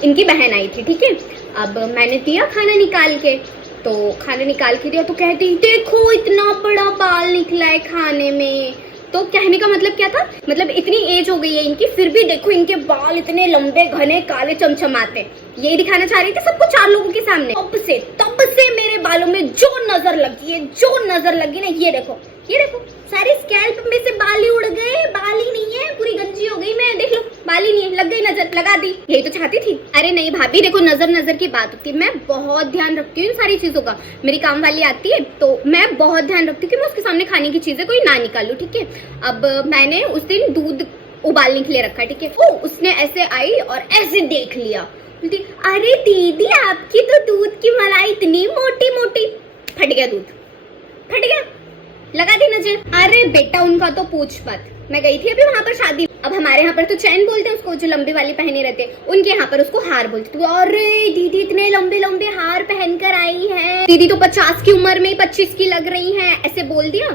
इनकी बहन आई थी, ठीक है। अब मैंने दिया खाना निकाल के, तो खाना निकाल के दिया तो कहती देखो इतना बड़ा बाल निकला है खाने में। तो कहने का मतलब क्या था, मतलब इतनी एज हो गई है इनकी, फिर भी देखो इनके बाल इतने लंबे घने काले चमचमाते। यही दिखाना चाह रही थी सबको 4 लोगों के सामने। तब से मेरे बालों में जो नजर लगी है, जो नजर लगी ना, ये देखो सारे स्कैल्प में से बाल ही उड़ गए, बाल ही नहीं है, पूरी गंजी हो गई मैं, देख लो बाल ही नहीं है, लग गई नजर, लगा दी। यही तो चाहती थी। अरे नहीं भाभी देखो, नजर की बात होती है, मैं बहुत ध्यान रखती हूँ इन सारी चीजों का। मेरी काम वाली आती है तो मैं बहुत ध्यान रखती हूँ कि मैं उसके सामने खाने की चीजें कोई ना निकालूं, ठीक है। अब मैंने उस दिन दूध उबालने के लिए रखा, ठीक है। उसने ऐसे आई और ऐसे देख लिया, बोलती अरे दीदी आपकी तो दूध की मलाई इतनी मोटी मोटी। फट गया दूध, फट गया, लगा दी नजर। अरे बेटा उनका तो पूछ मत। मैं गई थी अभी वहां पर शादी। अब हमारे यहाँ पर तो चैन बोलते हैं उसको, जो लंबी वाली पहने रहते हैं, उनके यहाँ पर उसको हार बोलते। तो अरे दीदी इतने लंबे लंबे हार पहनकर आई है, दीदी तो 50 की उम्र में 25 की लग रही है, ऐसे बोल दिया।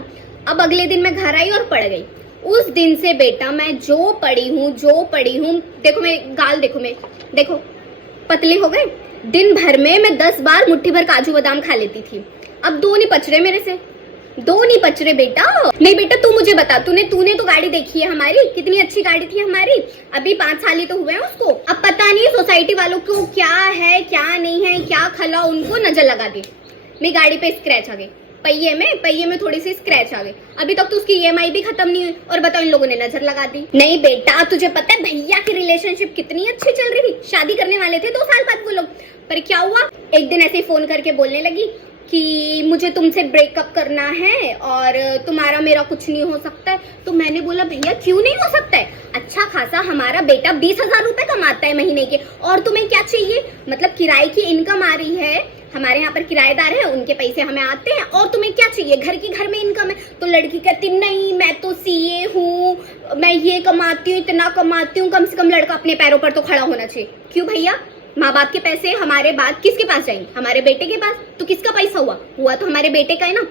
अब अगले दिन मैं घर आई और पड़ गई। उस दिन से बेटा मैं जो पड़ी हूँ, देखो मैं गाल देखो पतली हो गए। दिन भर में मैं 10 बार मुट्ठी भर काजू बादाम खा लेती थी, अब 2 नहीं पच रहे मेरे से, 2 नहीं पच रहे बेटा। नहीं बेटा तू मुझे बता, तूने तो गाड़ी देखी है हमारी, कितनी अच्छी गाड़ी थी हमारी, अभी 5 साल ही तो हुए हैं उसको। अब पता नहीं सोसाइटी वालों को क्या है क्या नहीं है, क्या खला उनको नजर लगा दी। मेरी गाड़ी पे स्क्रैच आ गई, पहिए में थोड़ी सी स्क्रैच आ गई। अभी तक तो उसकी EMI भी खत्म नहीं हुई और बताओ इन लोगों ने नजर लगा दी। नहीं बेटा तुझे पता है भैया की रिलेशनशिप कितनी अच्छी चल रही थी, शादी करने वाले थे 2 साल बाद वो लोग। पर क्या हुआ, एक दिन ऐसे ही फोन करके बोलने लगी कि मुझे तुमसे ब्रेकअप करना है और तुम्हारा मेरा कुछ नहीं हो सकता है। तो मैंने बोला भैया क्यों नहीं हो सकता है, अच्छा खासा हमारा बेटा 20,000 रुपए कमाता है महीने के, और तुम्हें क्या चाहिए, मतलब किराए की इनकम आ रही है, हमारे यहाँ पर किराएदार है, उनके पैसे हमें आते हैं, और तुम्हें क्या चाहिए, घर में इनकम है। तो लड़की कहती नहीं मैं तो CA हूँ, मैं ये कमाती हूँ, इतना कमाती हूँ, कम से कम लड़का अपने पैरों पर तो खड़ा होना चाहिए। क्यों भैया, माँ बाप के पैसे हमारे बाद किसके पास जाएंगे, हमारे बेटे के पास। तो किसका पैसा हुआ तो हमारे बेटे का है ना।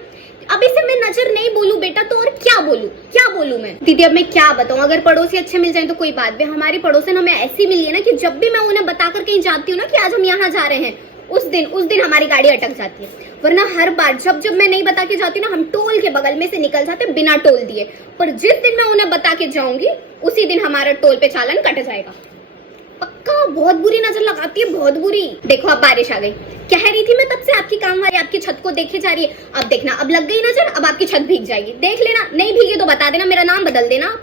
अब इसे मैं नजर नहीं बोलूं बेटा तो और क्या बोलूं मैं। दीदी अब मैं क्या बताऊं, अगर पड़ोसी अच्छे मिल जाए तो कोई बात भी, हमारी पड़ोसन हमें ऐसी मिली है ना कि जब भी मैं उन्हें बताकर कहीं जाती हूँ ना कि आज हम यहाँ जा रहे हैं, उस दिन हमारी गाड़ी अटक जाती है। वरना हर बार जब मैं नहीं बता के जाती ना, हम टोल के बगल में से निकल जाते बिना टोल दिए। पर जिस दिन मैं उन्हें बता के जाऊंगी उसी दिन हमारा टोल पे चालान कट जाएगा पक्का। बहुत बुरी नजर लगाती है, बहुत बुरी। देखो अब बारिश आ गई, कह रही थी मैं तब से आपकी काम वाली आपकी छत को देखे जा रही है। अब देखना, अब लग गई नजर, अब आपकी छत भीग जाएगी, देख लेना। नहीं भीगी तो बता देना, मेरा नाम बदल देना।